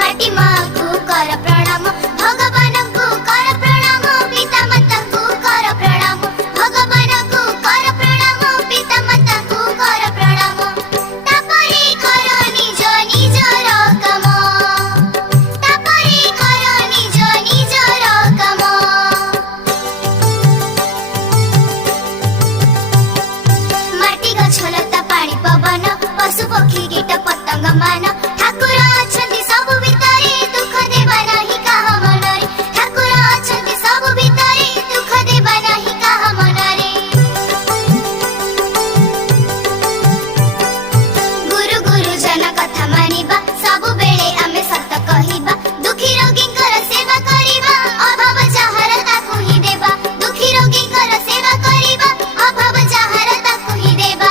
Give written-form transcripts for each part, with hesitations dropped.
माटी माँ को कर प्रणाम भगवान को कर प्रणाम पिता माता को कर प्रणाम भगवान को कर प्रणाम पिता माता को कर प्रणाम तापरे कर निज निजर काम तापरे कर निज निजर काम माटी गछलता पानी पवन पशु पक्षी कीट पतंग मान ठाकुर अछंती सब भितरे दुख देबा नाही काहा मनरे ठाकुर अछंती सब भितरे दुख देबा नाही काहा मनरे गुरु गुरुजन कथा मानिबा सब बेले आमे सत कहिबा दुखी रोगींकर सेवा करिबा अभाव जहर ताकु ही देबा दुखी रोगींकर सेवा करिबा अभाव जहर ताकु ही देबा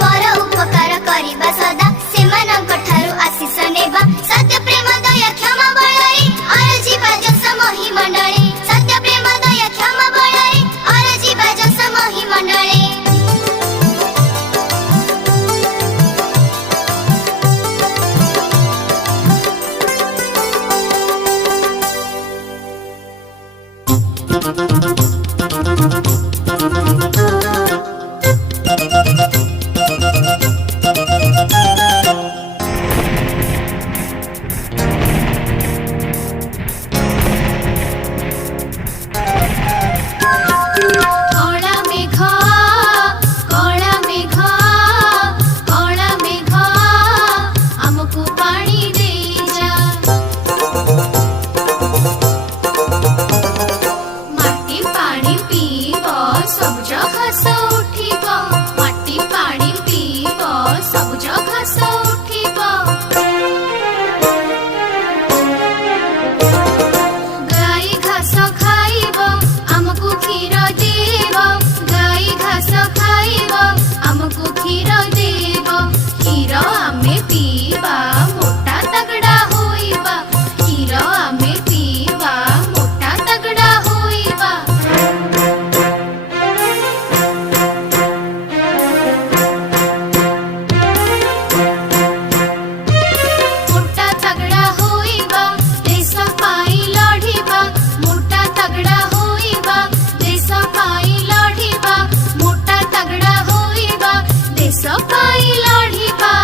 पर उपकार करिबा सदा सेमानंक ठारु आशीष नेबा सत्य प्रेम दया क्षमा बळरे अरजी बाजस मोहि मंडळे सत्य प्रेम दया क्षमा बळरे अरजी बाजस मोहि मंडळे कला मेघ हमको पानी दे जा माटी पानी पीब सबुज घास उठिब माटी पानी पीब सबुज घास उठिब गाई घास खाइब हमको क्षीर देव गाई घास खाइब हमको क्षीर देव क्षीर आमे पीबा मोटा तगड़ा होइबा क्षीर आमे पीबा मोटा तगड़ा होइबा मोटा तगड़ा होइबा देश पाई लढिबा मोटा तगड़ा होइबा देश पाई लढिबा मोटा तगड़ा होइबा देश पाई लढिबा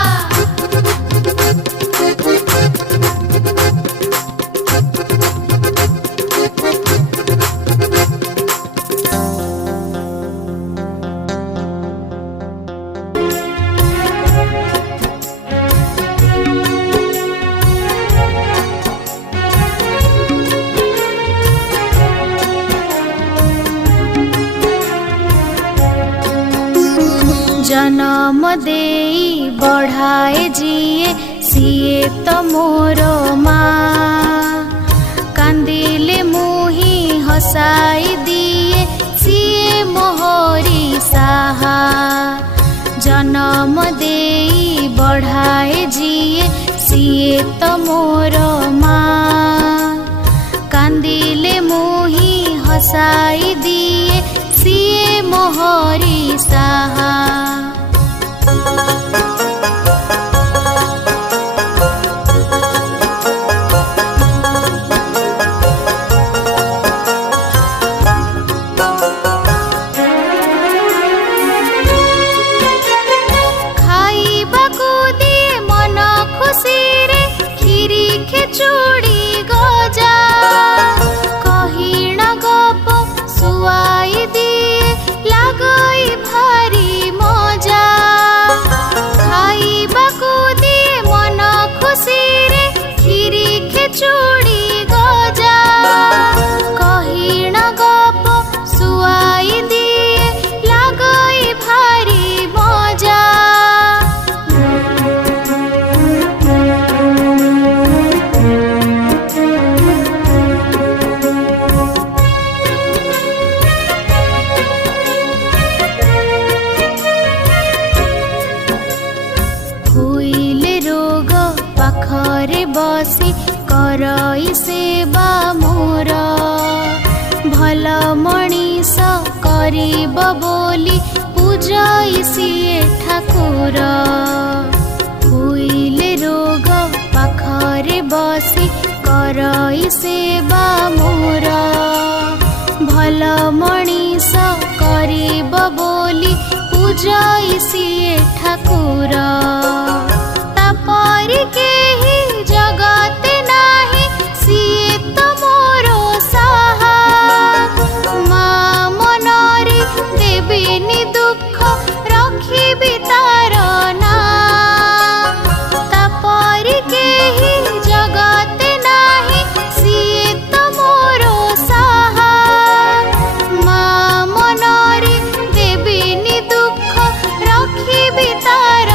जन्म देई बढ़ाए जिए सिए तो मोर माँ कांदिले मुही हसाई दिए सिए मोहरी साहा जन्म देई बढ़ाए जिए सिए तो मोर माँ कांदिले मुही हसाई दिए सिए मोहरी साहा खाइबाकु दिए मन खुशी रे खीरी खेचुड़ी गजा कहिण गप सुआई दिए लागई भारी मजा खाइबाकु दिए मन खुशी रे खीरी खेचुड़ी गजा कहिण गप सुआई दिए लागई भारी मजा हुइले रोग पाखरे बसी करई सेवा मोर भल मनीष करिब बोली पूजई सिए ठाकुर। सेवा मोर भल मणिष करिब बोली पूजई सिए ठाकुर तापरि केही जगते नाही सिए तो मोर साहा मा मनरे देबिनी दुख रखिबि तार ना तापरि केही जगते नाही सिए तो मोर साहा मा मनरे देबिनी दुख रखिबि तार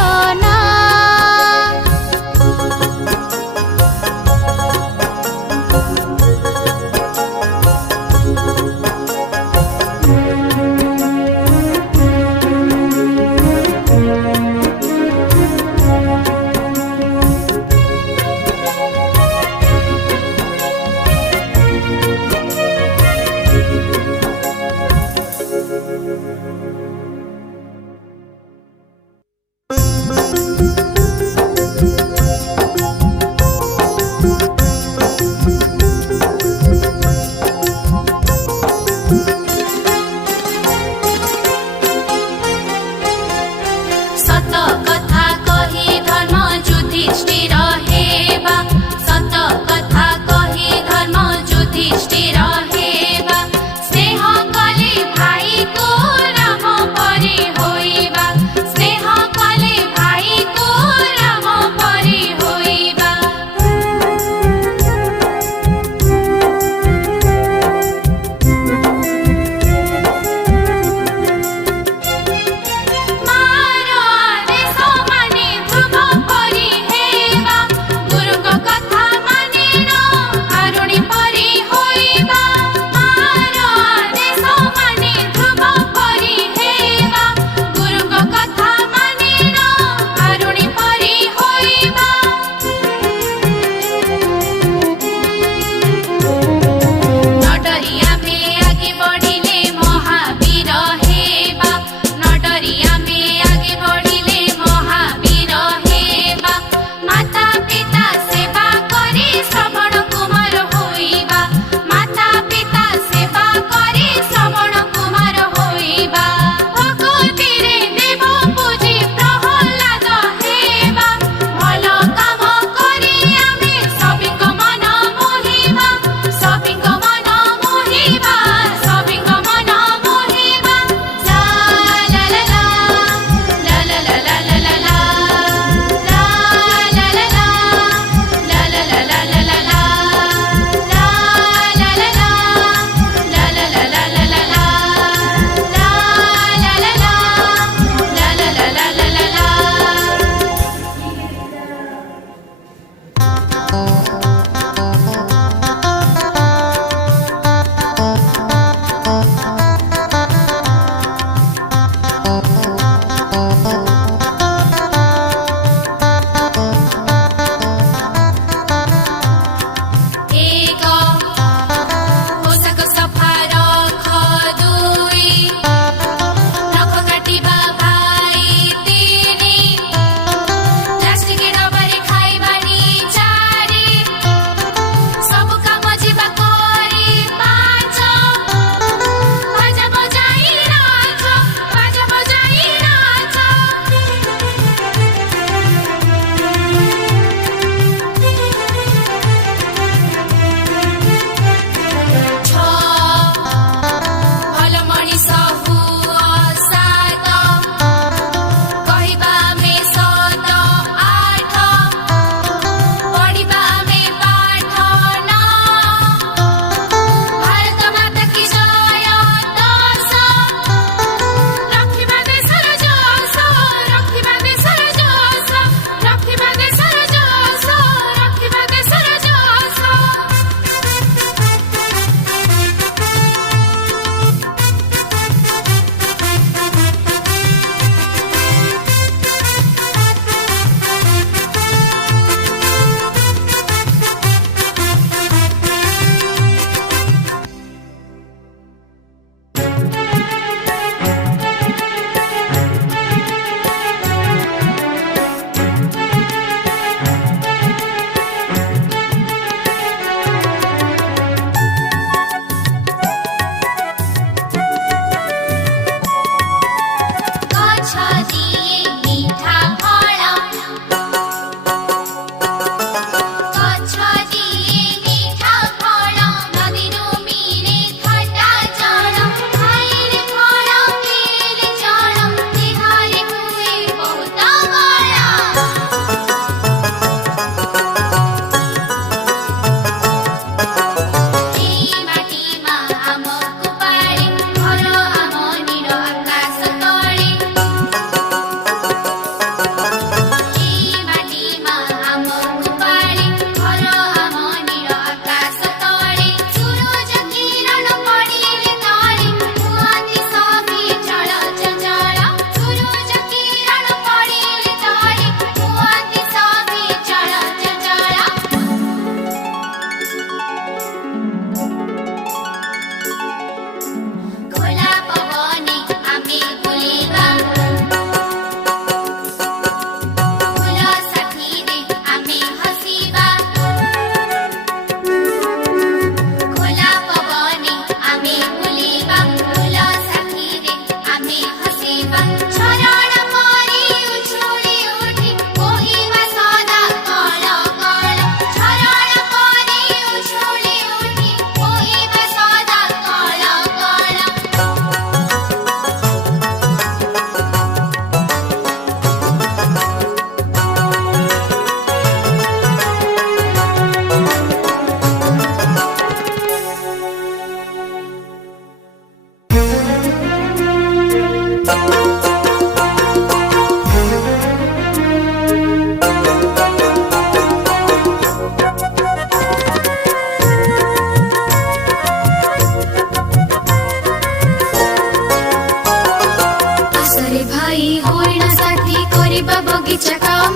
बगीचा काम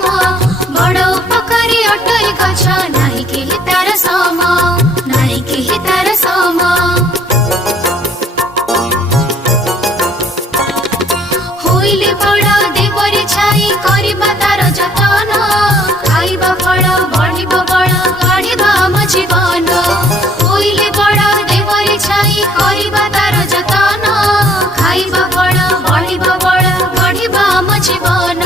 बड़ उपकारी अटरी गछ नाही केही तार सम नाही केही तार सम होइले बड़ देवरी छाई करिबा तार जतन खाइबा फल बढिब बड़ गढिबा आम जीवन होइले बड़ देवरी छाई करिबा तार जतन खाइबा फल बढिब बड़ गढिबा आम जीवन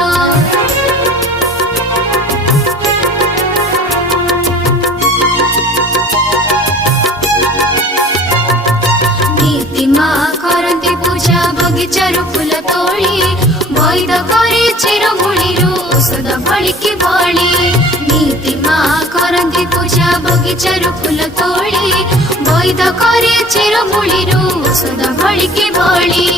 नीतिमा करन्ती पूजा बगीचारू फूल तोड़ी बैद करे चेरमूलीरू औषध भलिकी बढी नीतिमा करन्ती पूजा बगीचारू फूल तोड़ी बैद करे चेरमूलीरू औषध भलिकी बढी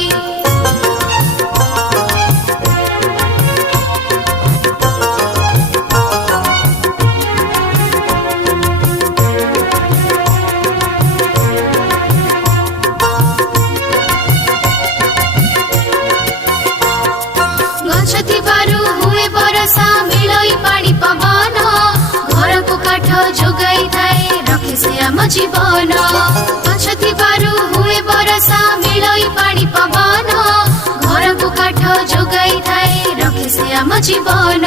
हुए बरसा मिलई पानी पवन घर को काठ जोगाई थाए रखे से आम जीवन गछ थिबारु हुए बरसा मिलई पानी पवन घर को काठ जोगाई थाए रखे से आम जीवन।